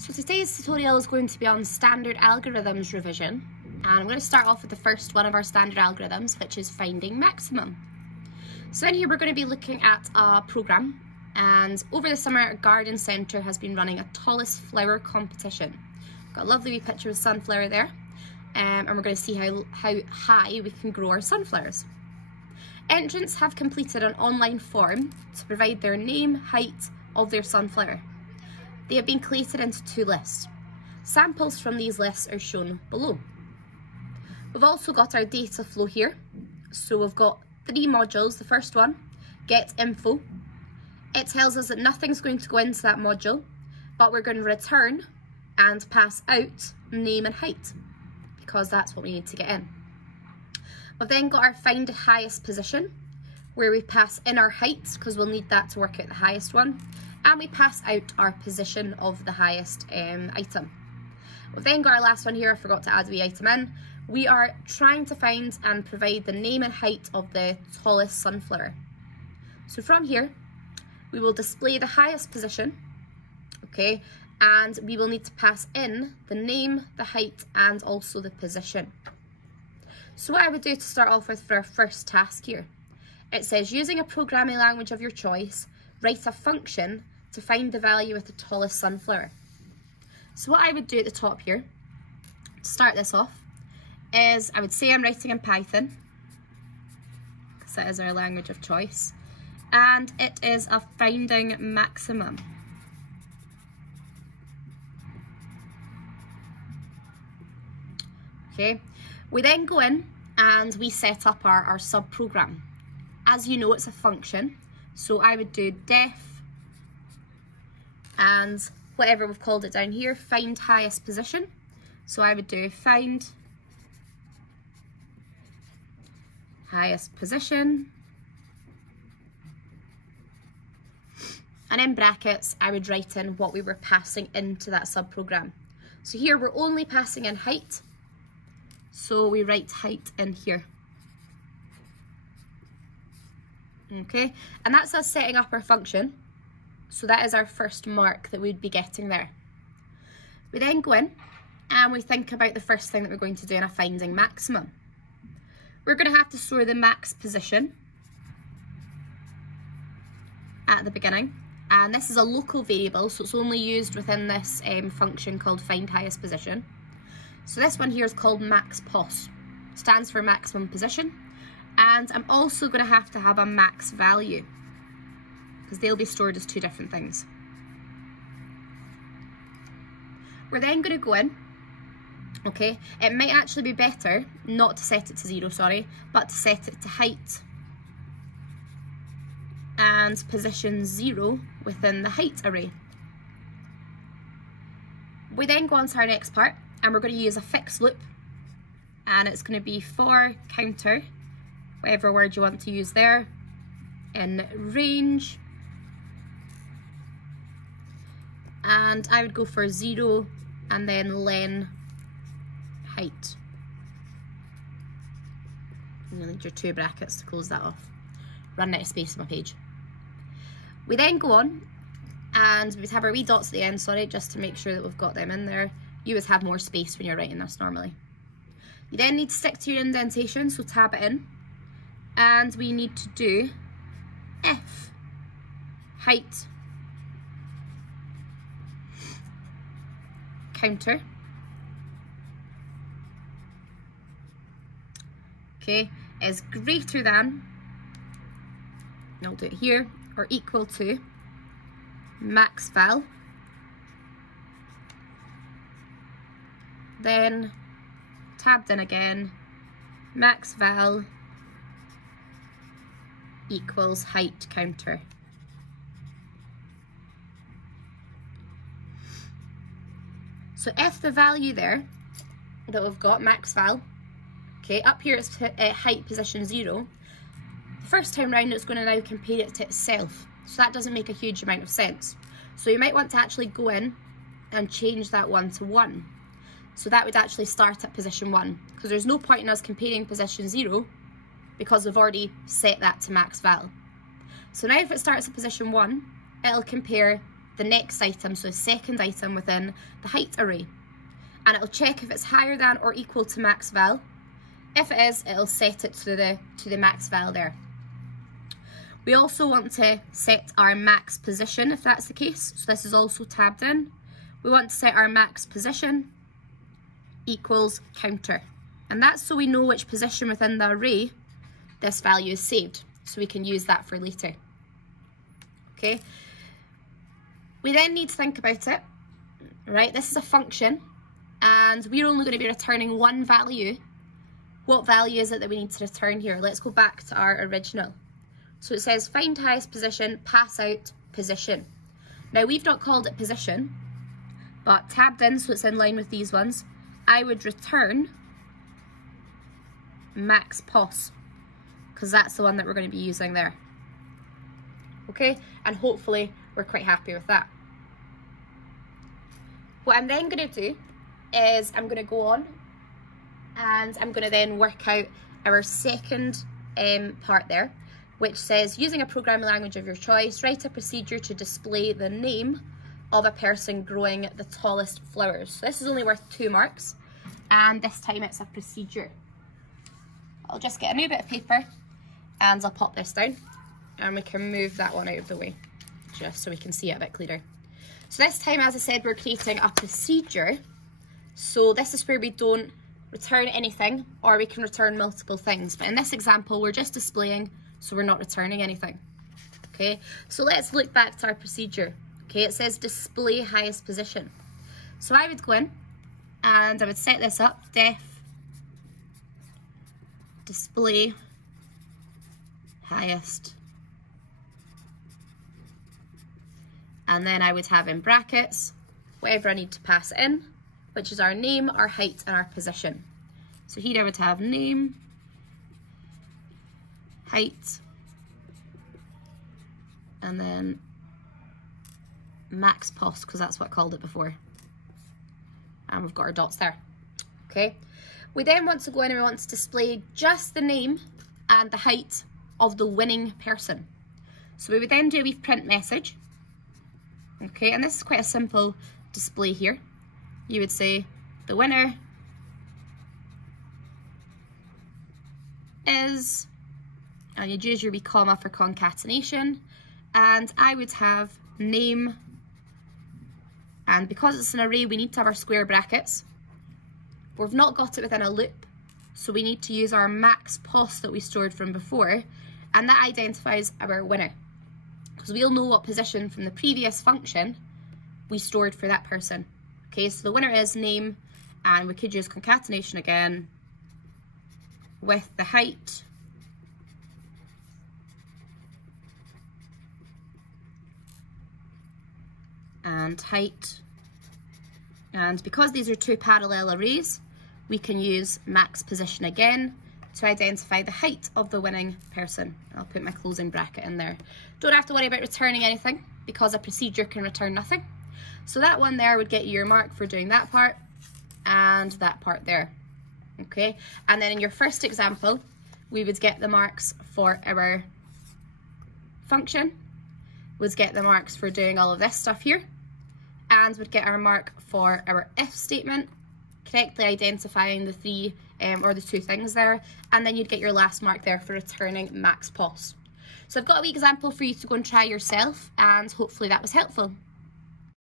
So today's tutorial is going to be on standard algorithms revision, and I'm going to start off with the first one of our standard algorithms, which is finding maximum. So in here we're going to be looking at a programme, and over the summer a garden centre has been running a tallest flower competition. Got a lovely wee picture of a sunflower there, and we're going to see how high we can grow our sunflowers. Entrants have completed an online form to provide their name, height of their sunflower. They have been collated into two lists. Samples from these lists are shown below. We've also got our data flow here. So we've got three modules. The first one, get info. It tells us that nothing's going to go into that module, but we're going to return and pass out name and height, because that's what we need to get in. We've then got our find highest position, where we pass in our height, because we'll need that to work out the highest one, and we pass out our position of the highest item. We've then got our last one here. I forgot to add a wee item in. We are trying to find and provide the name and height of the tallest sunflower. So from here, we will display the highest position, okay, and we will need to pass in the name, the height, and also the position. So what I would do to start off with for our first task here, it says using a programming language of your choice, write a function to find the value of the tallest sunflower. So what I would do at the top here, to start this off, is I would say I'm writing in Python, because that is our language of choice, and it is a finding maximum. Okay, we then go in and we set up our sub-program. As you know, it's a function, so I would do def and whatever we've called it down here, find highest position. So I would do find highest position, and in brackets I would write in what we were passing into that sub-program. So here we're only passing in height, so we write height in here. Okay, and that's us setting up our function. So that is our first mark that we'd be getting there. We then go in and we think about the first thing that we're going to do in a finding maximum. We're going to have to store the max position at the beginning, and this is a local variable, so it's only used within this function called find highest position. So this one here is called max pos, stands for maximum position, and I'm also going to have a max value, because they'll be stored as two different things. We're then going to go in, okay, it might actually be better not to set it to 0, sorry, but to set it to height and position 0 within the height array. We then go on to our next part, and we're going to use a fixed loop, and it's going to be for counter, whatever word you want to use there, in range, and I would go for 0 and then len height. And you need your two brackets to close that off. Run out of space on my page. We then go on and we would have our wee dots at the end, sorry, just to make sure that we've got them in there. You would have more space when you're writing this normally. You then need to stick to your indentation, so tab it in, and we need to do if height counter, okay, is greater than, I'll do it here, or equal to max val, then tabbed in again, max val equals height counter. So if the value there that we've got, max val, okay, up here it's height position 0, the first time round it's going to now compare it to itself, so that doesn't make a huge amount of sense. So you might want to actually go in and change that 1 to 1. So that would actually start at position 1, because there's no point in us comparing position 0 because we've already set that to max val. So now if it starts at position 1, it'll compare the next item, so the second item within the height array. And it'll check if it's higher than or equal to max val. If it is, it'll set it to the max val there. We also want to set our max position if that's the case. So this is also tabbed in. We want to set our max position equals counter. And that's so we know which position within the array this value is saved. So we can use that for later. Okay. We then need to think about it, right? This is a function and we're only going to be returning one value. What value is it that we need to return here? Let's go back to our original. So it says find highest position, pass out position. Now we've not called it position, but tabbed in so it's in line with these ones, I would return max pos, because that's the one that we're going to be using there. Okay, and hopefully we're quite happy with that. What I'm then going to do is I'm going to go on and I'm going to then work out our second part there, which says using a programming language of your choice, write a procedure to display the name of a person growing the tallest flowers. So this is only worth 2 marks, and this time it's a procedure. I'll just get a new bit of paper and I'll pop this down and we can move that one out of the way just so we can see it a bit clearer. So this time, as I said, we're creating a procedure. So this is where we don't return anything, or we can return multiple things. But in this example, we're just displaying, so we're not returning anything. Okay, so let's look back to our procedure. Okay, it says display highest position. So I would go in and I would set this up, def display highest. And then I would have in brackets whatever I need to pass in, which is our name, our height, and our position. So here I would have name, height, and then max pos, because that's what I called it before. And we've got our dots there. Okay. We then want to go in and we want to display just the name and the height of the winning person. So we would then do a wee print message. Okay, and this is quite a simple display here. You would say the winner is, and you'd use your wee comma for concatenation, and I would have name, and because it's an array we need to have our square brackets. We've not got it within a loop, so we need to use our max pos that we stored from before, and that identifies our winner, because we'll know what position from the previous function we stored for that person. Okay, so the winner is name, and we could use concatenation again with the height and height, and because these are 2 parallel arrays, we can use max position again to identify the height of the winning person. I'll put my closing bracket in there. Don't have to worry about returning anything because a procedure can return nothing. So that one there would get you your mark for doing that part and that part there. Okay, and then in your first example, we would get the marks for our function, would get the marks for doing all of this stuff here, and would get our mark for our if statement, correctly identifying the 3 or the 2 things there, and then you'd get your last mark there for returning max pos. So I've got a wee example for you to go and try yourself, and hopefully that was helpful.